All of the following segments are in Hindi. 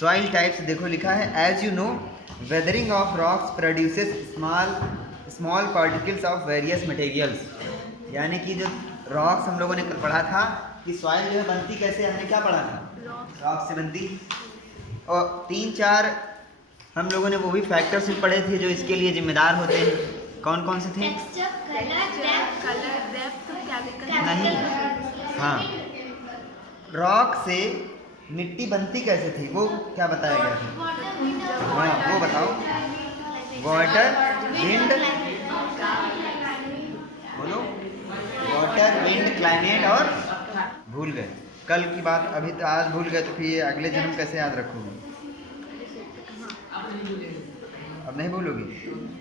सॉइल टाइप्स देखो लिखा है, as you know weathering of rocks produces small particles of various materials. यानी कि जो रॉक्स हम लोगों ने कल पढ़ा था कि सॉइल जो है बनती कैसे, हमने क्या पढ़ा था, रॉक से बनती। और 3-4 हम लोगों ने वो भी फैक्टर्स भी पढ़े थे जो इसके लिए जिम्मेदार होते हैं। कौन कौन से थे? नहीं, हाँ, रॉक से मिट्टी बनती कैसे थी वो क्या बताया गया था? हाँ वो बताओ। वाटर, विंड, बोलो, वाटर, विंड, क्लाइमेट और भूल गए कल की बात, अभी तो आज भूल गए तो फिर ये अगले जन्म कैसे याद रखोगे? अब नहीं भूलोगी।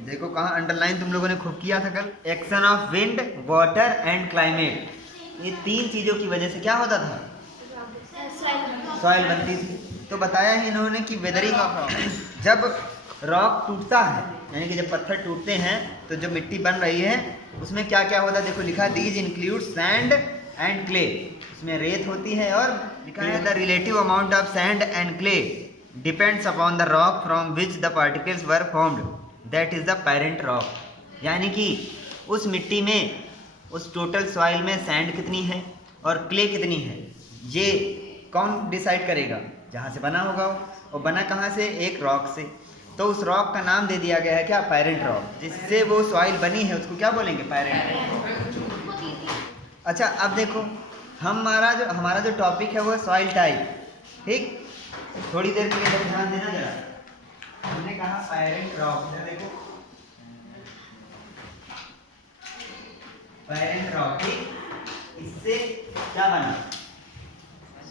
देखो कहाँ अंडरलाइन तुम लोगों ने खूब किया था कल। Action of wind, water and climate, ये 3 चीजों की वजह से क्या होता था, सॉइल बनती थी। तो बताया ही इन्होंने कि वेदरिंग ऑफ रॉक, जब रॉक टूटता है यानी कि जब पत्थर टूटते हैं तो जो मिट्टी बन रही है उसमें क्या क्या होता है, देखो लिखा है these include sand and clay, उसमें रेत होती है। और लिखा है the relative amount of sand and clay depends upon the rock from which the particles were formed, that is the parent rock. यानी कि उस मिट्टी में, उस टोटल सॉइल में सैंड कितनी है और क्ले कितनी है, ये कौन डिसाइड करेगा? जहाँ से बना होगा वो, और बना कहाँ से, एक रॉक से। तो उस रॉक का नाम दे दिया गया है क्या, पेरेंट रॉक, जिससे वो सॉइल बनी है उसको क्या बोलेंगे, पेरेंट रॉक। अच्छा अब देखो हमारा जो टॉपिक है वो सॉइल टाइप, ठीक। थोड़ी देर के लिए ध्यान देना जरा, हमने कहा पेरेंट रॉक, देखो पेरेंट रॉक, ठीक, इससे क्या बना,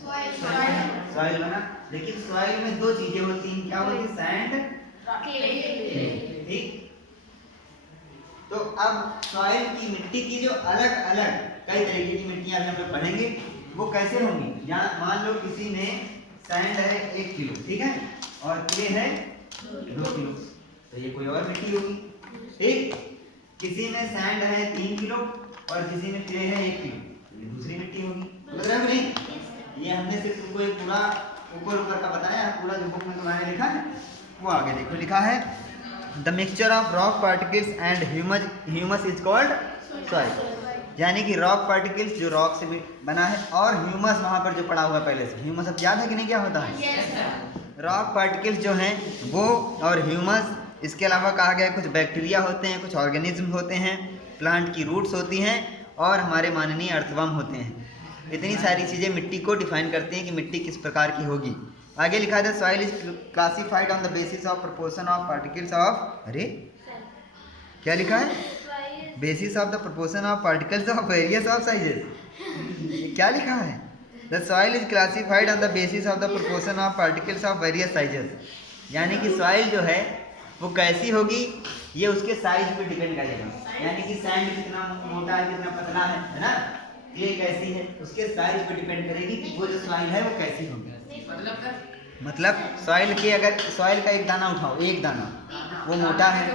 सॉइल बना। लेकिन सॉइल में 2 चीजें होती हैं, क्या होती है, सैंड, ठीक। तो अब सॉइल की मिट्टी की जो अलग अलग कई तरीके की मिट्टियां अभी हम लोग पढ़ेंगे वो कैसे होंगी। यहाँ मान लो किसी में सैंड है 1 किलो, ठीक है, और क्ले है 2 किलो, तो ये कोई और मिट्टी होगी, ठीक। किसी में सैंड है 3 किलो और किसी में क्ले है 1 किलो, तो ये दूसरी मिट्टी होगी। समझ रहे हो नहीं? ये हमने सिर्फ तुमको एक पूरा ऊपर का बताया, पूरा जो बुक में तुम्हारे लिखा है वो आगे देखो लिखा है, the mixture of rock particles and humus is called soil. यानी कि रॉक पार्टिकल्स जो रॉक से बना है और ह्यूमस वहाँ पर जो पड़ा हुआ पहले से, ह्यूमस अब याद है कि नहीं क्या होता है? रॉक पार्टिकल्स जो हैं वो और ह्यूमस, इसके अलावा कहा गया कुछ बैक्टीरिया होते हैं, कुछ ऑर्गेनिज्म होते हैं, प्लांट की रूट्स होती हैं और हमारे माननीय अर्थवर्म होते हैं। इतनी सारी चीज़ें मिट्टी को डिफाइन करती हैं कि मिट्टी किस प्रकार की होगी। आगे लिखा है soil is classified on the basis of proportion of particles of, अरे क्या लिखा है, basis of the proportion of particles of various of sizes, क्या लिखा है, the soil is classified on the basis of the proportion of particles of various sizes. यानी कि सॉइल जो है वो कैसी होगी ये उसके साइज पे डिपेंड करेगा। यानी कि सैंड कितना मोटा है, कितना पतला है ना, ये कैसी है उसके साइज पे डिपेंड करेगी कि वो जो सॉइल है वो कैसी होगी। मतलब सॉइल के, अगर सॉइल का एक दाना उठाओ, एक दाना वो मोटा है,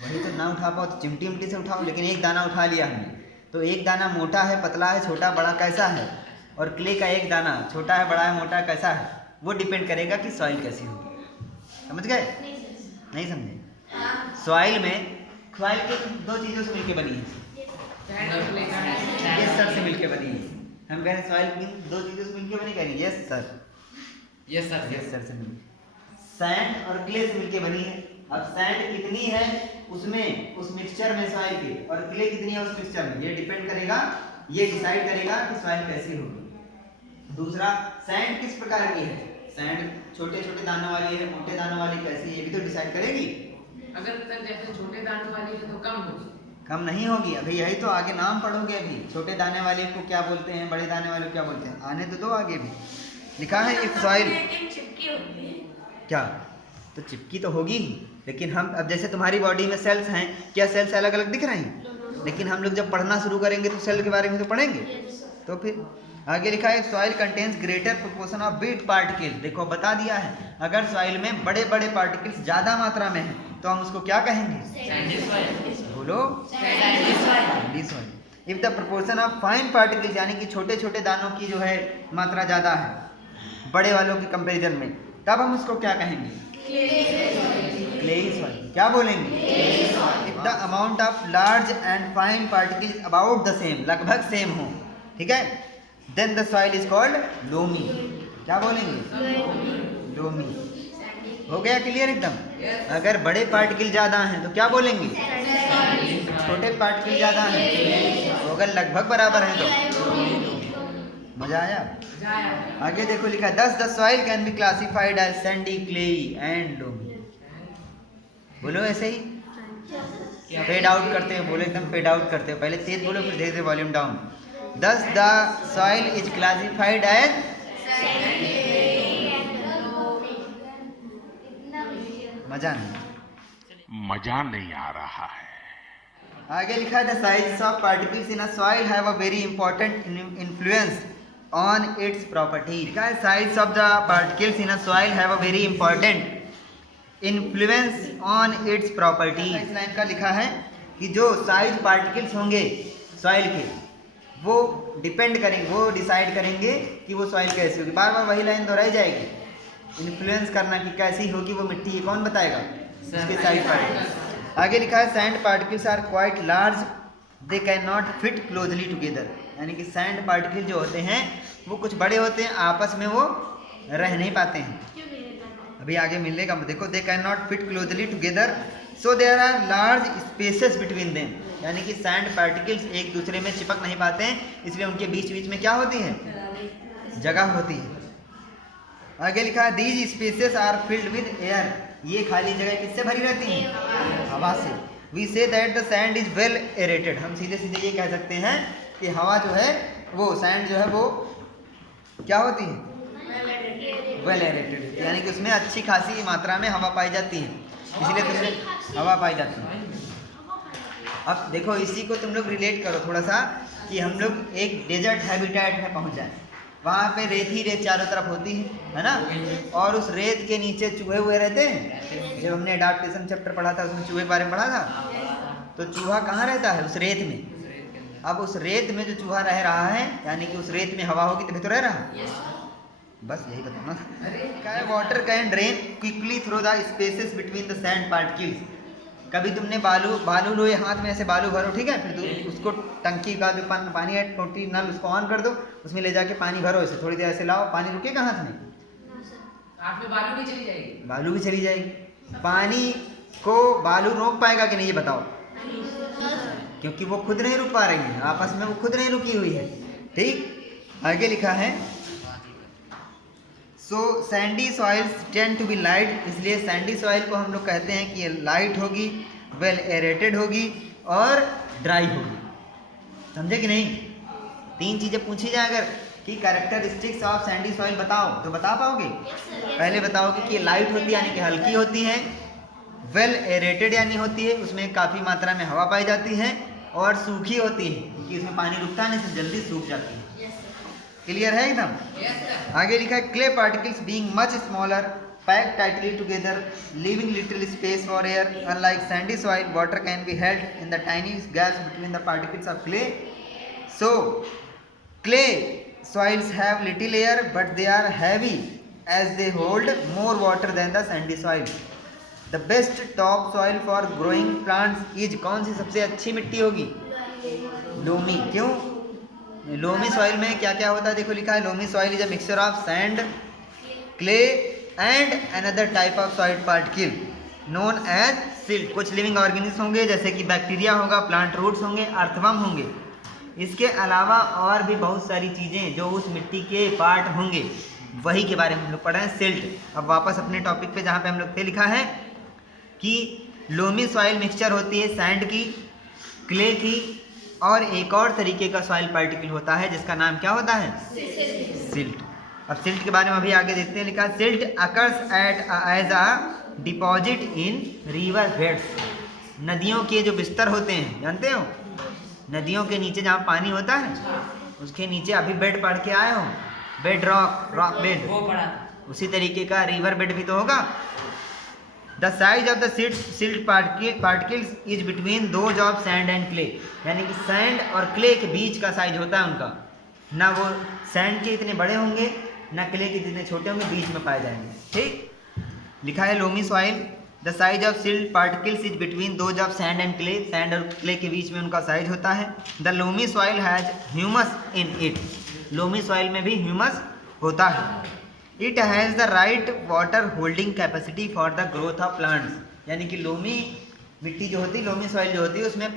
वही तो ना उठा पाओ तो चिमटी से उठाओ, लेकिन एक दाना उठा लिया हमने, तो एक दाना मोटा है, पतला है, छोटा बड़ा कैसा है, और क्ले का एक दाना छोटा है, बड़ा है, मोटा कैसा है, वो डिपेंड करेगा कि सॉइल कैसी होगी। समझ गए? नहीं समझे? सॉइल के 2 चीज़ों से मिलकर बनी है, ये सर से मिलकर बनी है। हम कह रहे हैं सॉइल की 2 चीज़ों से मिलकर बनी, कह रही है यस सर, यस सर से मिली, सैंड और क्ले से मिलकर बनी है। अब सैंड कितनी है उसमें, उस मिक्सचर में सॉइल की, और क्ले कितनी है उस मिक्सचर में, ये डिपेंड करेगा, ये डिसाइड करेगा कि सॉइल कैसी होगी। दूसरा, सैंड किस प्रकार की है, सैंड छोटे छोटे दानों वाली है, मोटे दानों वाली कैसी है, ये भी तो डिसाइड करेगी। अगर सर जैसे छोटे दानों वाली है तो कम होगी, कम नहीं होगी। अभी यही तो आगे नाम पढ़ोगे, अभी छोटे दाने वाले को क्या बोलते हैं, बड़े दाने वाले को क्या बोलते हैं, आने तो दो आगे भी लिखा है। इफ सॉइल चिपकी होती है क्या, तो चिपकी तो होगी ही, लेकिन हम अब जैसे तुम्हारी बॉडी में सेल्स हैं, क्या सेल्स अलग अलग दिख रहे हैं, लेकिन हम लोग जब पढ़ना शुरू करेंगे तो सेल के बारे में तो पढ़ेंगे। तो फिर आगे लिखा है soil contains greater proportion of big particles. देखो बता दिया है, अगर सॉइल में बड़े बड़े पार्टिकल्स ज़्यादा मात्रा में हैं तो हम उसको क्या कहेंगे, बोलो, Sandy soil. If the proportion of fine particles, यानी कि छोटे छोटे दानों की जो है मात्रा ज़्यादा है बड़े वालों के कंपेरिजन में, तब हम उसको क्या कहेंगे? Clayey soil. क्या बोलेंगे? If the amount of large and fine particles about the same, लगभग सेम हो, ठीक है, then the soil is called loamy. क्या बोलेंगे? लोमी। हो गया क्लियर एकदम? अगर बड़े पार्टिकल ज्यादा हैं तो क्या बोलेंगे? छोटे पार्टिकल ज्यादा हैं तो अगर लगभग बराबर हैं तो मजा आया? आगे देखो लिखा, thus the soil can be classified as sandy, clayey and loamy. बोलो ऐसे ही, फेड आउट करते हो, बोलो एकदम फेड आउट करते हो, पहले तेज बोलो फिर धीरे धीरे volume down. Thus the soil is classified as, मजा नहीं आ रहा है। आगे लिखा है, the size of particles in a soil have a very important influence on its property. लिखा है, size of the particles in a soil have a very important influence on its property. इस लाइन का लिखा है कि जो साइज पार्टिकल्स होंगे सॉइल के, वो डिपेंड करेंगे, वो डिसाइड करेंगे कि वो सॉइल कैसी होगी। बार बार वही लाइन दोहराई जाएगी, इन्फ्लुएंस करना कि कैसी होगी वो मिट्टी, ये कौन बताएगा? उसके साइज पार्टिकल्स। आगे लिखा है, sand particles are quite large, they can not fit closely together. यानी कि सैंड पार्टिकल जो होते हैं वो कुछ बड़े होते हैं, आपस में वो रह नहीं पाते हैं। अभी आगे मिलेगा, देखो, they can not fit closely together, so there are large spaces between them. यानी कि सैंड पार्टिकल्स एक दूसरे में चिपक नहीं पाते हैं, इसलिए उनके बीच बीच में क्या होती है? जगह होती है। आगे लिखा है, these spaces are filled with air. ये खाली जगह किससे भरी रहती है? हवा से। We say that the sand is well aerated. हम सीधे सीधे ये कह सकते हैं कि हवा जो है वो, सैंड जो है वो क्या होती है? वेल एरेटेड, यानी कि उसमें अच्छी खासी मात्रा में हवा पाई जाती है, इसलिए तुमने हवा पाई जाती है। अब देखो, इसी को तुम लोग रिलेट करो थोड़ा सा कि हम लोग एक डेजर्ट हैबिटेट में पहुंच जाए, वहाँ पे रेत ही रेत चारों तरफ होती है ना, और उस रेत के नीचे चूहे हुए रहते हैं। जब हमने एडाप्टेशन चैप्टर पढ़ा था उसमें चूहे के बारे में पढ़ा था, तो चूहा कहाँ रहता है? उस रेत में। अब उस रेत में जो चूहा रह रहा है, यानी कि उस रेत में हवा होगी तभी तो रह रहा है। बस यही बताना। Water can drain quickly through the spaces between the sand particles. कभी तुमने बालू लोए हाथ में, ऐसे बालू भरो, ठीक है, फिर उसको टंकी का जो पानी है, टोटी नल, उसको ऑन कर दो, उसमें ले जाके पानी भरो, ऐसे थोड़ी देर ऐसे लाओ, पानी रुकेगा हाथ में? हाथ में बालू भी चली जाएगी। बालू भी चली जाएगी। पानी को बालू रोक पाएगा कि नहीं, ये बताओ? क्योंकि वो खुद नहीं रुक पा रही है, आपस में वो खुद नहीं रुकी हुई है। ठीक, आगे लिखा है, so sandy soils tend to be light. इसलिए सैंडी सॉइल को हम लोग कहते हैं कि ये लाइट होगी, वेल एरेटेड होगी और ड्राई होगी। समझे कि नहीं? 3 चीज़ें पूछी जाए अगर कि कैरेक्टरिस्टिक्स ऑफ सैंडी सॉइल बताओ, तो बता पाओगे? पहले बताओगे कि ये लाइट होती है यानी कि हल्की होती है, वेल एरेटेड यानी होती है उसमें काफ़ी मात्रा में हवा पाई जाती है, और सूखी होती है क्योंकि इसमें पानी रुकता नहीं, तो जल्दी सूख जाती है। क्लियर है एकदम? आगे लिखा है, clay particles being much smaller pack tightly together leaving little space for air. Unlike Sandy soil, water can be held in the tiny gaps between the particles of clay. So clay soils have little air but they are heavy as they hold more water than the sandy soil. The best top soil for growing plants is, कौन सी सबसे अच्छी मिट्टी होगी? लोमी। क्यों? लोमी सॉइल में क्या क्या होता है? देखो लिखा है, loamy soil is a mixture of sand, clay and another type of soil particle known as silt. कुछ लिविंग ऑर्गेनिज्म होंगे जैसे कि बैक्टीरिया होगा, प्लांट रूट्स होंगे, अर्थवर्म होंगे। इसके अलावा और भी बहुत सारी चीज़ें जो उस मिट्टी के पार्ट होंगे, वही के बारे में हम लोग पढ़ रहे हैं, सिल्ट। अब वापस अपने टॉपिक पे जहाँ पे हम लोग थे, लिखा है कि लोमी सॉइल मिक्सचर होती है सैंड की, क्ले की, और एक और तरीके का सॉइल पार्टिकल होता है जिसका नाम क्या होता है? सिल्ट। अब सिल्ट के बारे में अभी आगे देखते हैं। लिखा है, silt occurs at as a deposit in river beds. नदियों के जो बिस्तर होते हैं, जानते हो, नदियों के नीचे जहाँ पानी होता है उसके नीचे अभी बेड पढ़ के आए हो, बेड रॉक बेड, उसी तरीके का रिवर बेड भी तो होगा। The size of the silt particles is between those of sand and clay. यानी कि सैंड और क्ले के बीच का साइज होता है उनका, ना वो सैंड के इतने बड़े होंगे ना क्ले के जितने छोटे होंगे बीच में पाए जाएंगे। ठीक, लिखा है loamy soil the size of silt particles is between those of sand and clay, sand और क्ले के बीच में उनका साइज होता है। The loamy soil has humus in it, loamy soil में भी ह्यूमस होता है। It has the right water holding capacity for the growth of plants, यानी कि लोमी मिट्टी जो होती है, लोमी सॉइल जो होती है उसमें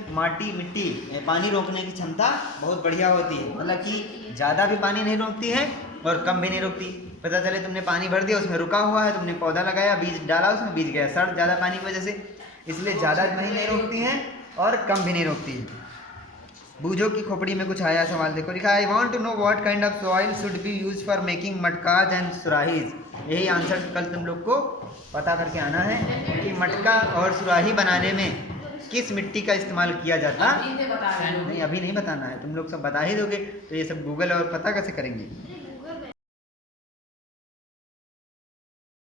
मिट्टी पानी रोकने की क्षमता बहुत बढ़िया होती है, मतलब कि ज़्यादा भी पानी नहीं रोकती है और कम भी नहीं रोकती। पता चले तुमने पानी भर दिया, उसमें रुका हुआ है, तुमने पौधा लगाया, बीज डाला, उसमें बीज गया सड़ ज़्यादा पानी की वजह से, इसलिए ज़्यादा नहीं रोकती हैं और कम भी नहीं रोकती है। बूझो की खोपड़ी में कुछ आया सवाल, देखो लिखा I want to know what kind of soil should be use for making matkas and surahis. यही आंसर कल तुम लोग को पता करके आना है कि मटका और सुराही बनाने में किस मिट्टी का इस्तेमाल किया जाता है। नहीं, अभी नहीं बताना है, तुम लोग सब बता ही दोगे तो ये सब गूगल और पता कैसे करेंगे।